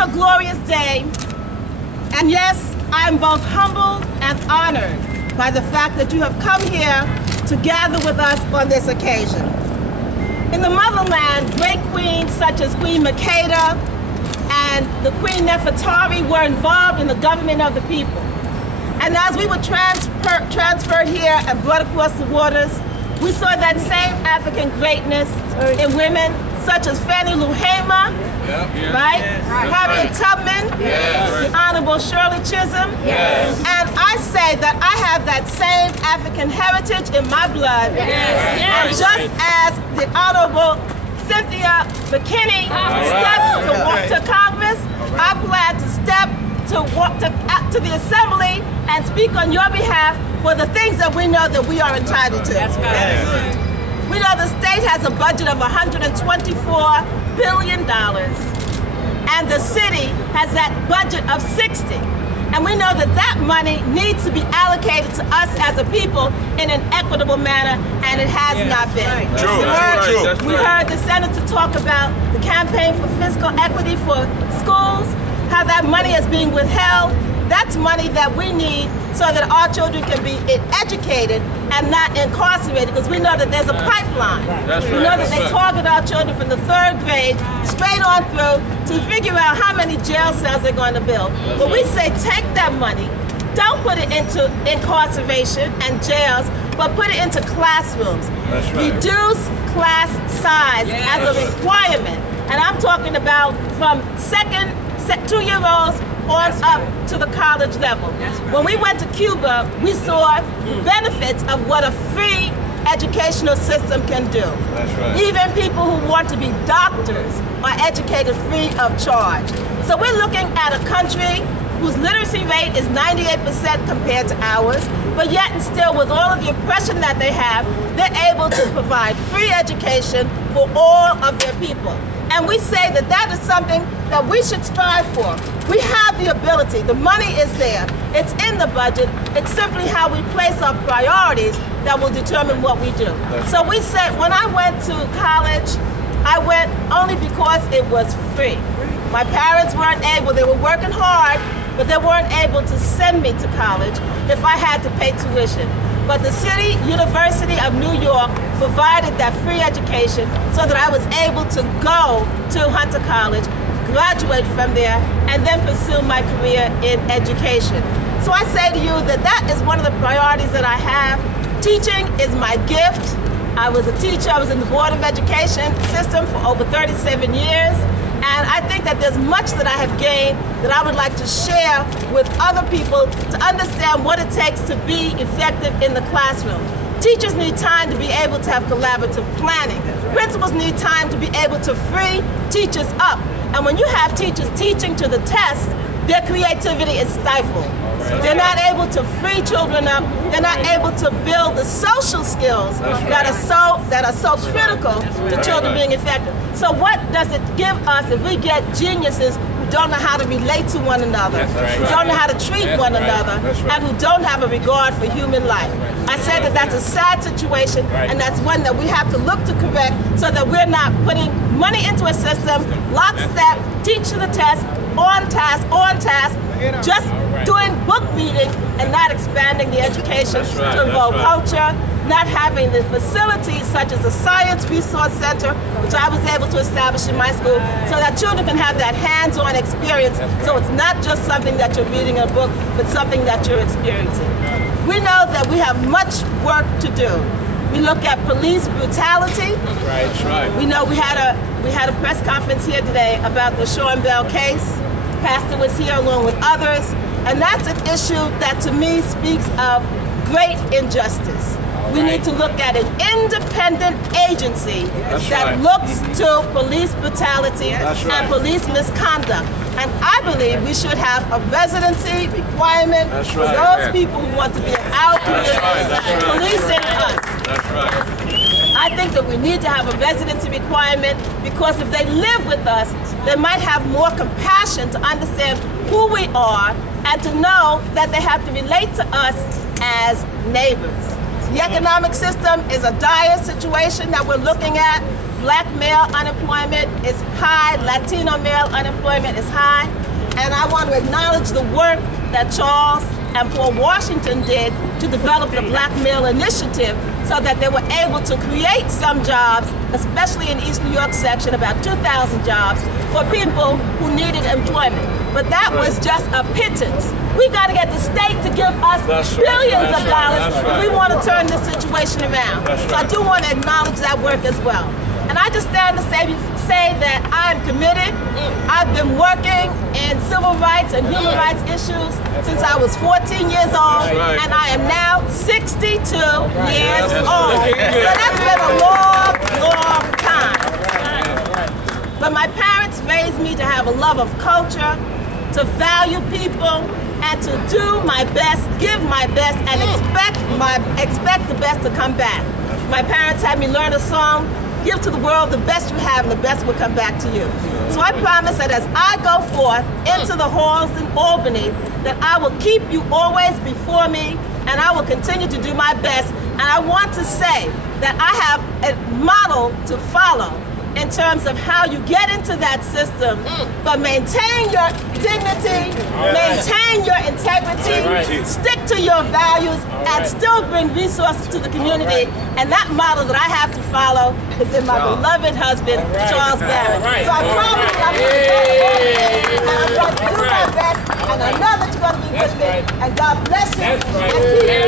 a glorious day, and yes, I am both humbled and honored by the fact that you have come here to gather with us on this occasion. In the motherland, great queens such as Queen Makeda and the Queen Nefertari were involved in the government of the people. And as we were transferred here and brought across the waters, we saw that same African greatness in women such as Fannie Lou Hamer, right? Harriet Tubman, the Honorable Shirley Chisholm. And I say that I have that same African heritage in my blood. And just as the Honorable Cynthia McKinney steps to walk to Congress, I plan to step to the Assembly and speak on your behalf for the things that we know that we are entitled to. That's right. We know the state has a budget of $124 billion, and the city has that budget of 60. And we know that that money needs to be allocated to us as a people in an equitable manner, and it has not been. We heard the senator talk about the campaign for fiscal equity for schools, how that money is being withheld. That's money that we need so that our children can be educated and not incarcerated, because we know that there's a pipeline. We know that they target our children from the 3rd grade straight on through to figure out how many jail cells they're going to build. But we say take that money, don't put it into incarceration and jails, but put it into classrooms. Reduce class size as a requirement. And I'm talking about from 2-year-olds on up to the college level. When we went to Cuba, we saw the benefits of what a free educational system can do. Even people who want to be doctors are educated free of charge. So we're looking at a country whose literacy rate is 98% compared to ours, but yet and still, with all of the oppression that they have, they're able to provide free education for all of their people. And we say that that is something that we should strive for. We have the ability, the money is there, it's in the budget, it's simply how we place our priorities that will determine what we do. So we said, when I went to college, I went only because it was free. My parents weren't able, they were working hard, but they weren't able to send me to college if I had to pay tuition. But the City University of New York provided that free education so that I was able to go to Hunter College, graduate from there, and then pursue my career in education. So I say to you that that is one of the priorities that I have. Teaching is my gift. I was a teacher, I was in the Board of Education system for over 37 years. And I think that there's much that I have gained that I would like to share with other people to understand what it takes to be effective in the classroom. Teachers need time to be able to have collaborative planning. Principals need time to be able to free teachers up. And when you have teachers teaching to the test, their creativity is stifled. They're not able to free children up. They're not able to build the social skills that are so critical to children being effective. So what does it give us if we get geniuses who don't know how to relate to one another, who don't know how to treat one another, and who don't have a regard for human life? I say that that's a sad situation, and that's one that we have to look to correct so that we're not putting money into a system, lockstep, teach to the test, on task, just doing book reading and not expanding the education to involve culture, not having the facilities such as the Science Resource Center, which I was able to establish in my school, so that children can have that hands-on experience, so it's not just something that you're reading in a book, but something that you're experiencing. We know that we have much work to do. We look at police brutality. We know we had a press conference here today about the Sean Bell case. Pastor was here along with others, and that's an issue that to me speaks of great injustice. We need to look at an independent agency that looks to police brutality and police misconduct. And I believe we should have a residency requirement for those people who want to be in our communities policing us. I think that we need to have a residency requirement because if they live with us, they might have more compassion to understand who we are and to know that they have to relate to us as neighbors. The economic system is a dire situation that we're looking at. Black male unemployment is high, Latino male unemployment is high, and I want to acknowledge the work that Charles and Paul Washington did to develop the Black Male Initiative so that they were able to create some jobs, especially in East New York section, about 2,000 jobs for people who needed employment. But that was just a pittance. We got to get the state to give us billions of dollars if we want to turn this situation around. So I do want to acknowledge that work as well. And I just stand to say that I'm committed. I've been working in civil rights and human rights issues since I was 14 years old, and I am now 62 years old. So that's been a long, long time. But my parents raised me to have a love of culture, to value people, and to do my best, give my best, and expect the best to come back. My parents had me learn a song, give to the world the best you have and the best will come back to you. So I promise that as I go forth into the halls in Albany, that I will keep you always before me and I will continue to do my best. And I want to say that I have a model to follow in terms of how you get into that system, but maintain your dignity, maintain your integrity, stick to your values, and still bring resources to the community. And that model that I have to follow is in my beloved husband, Charles Barron. So I promise I'm going to do my best, and I know that you're going to be with me, and God bless you, and keep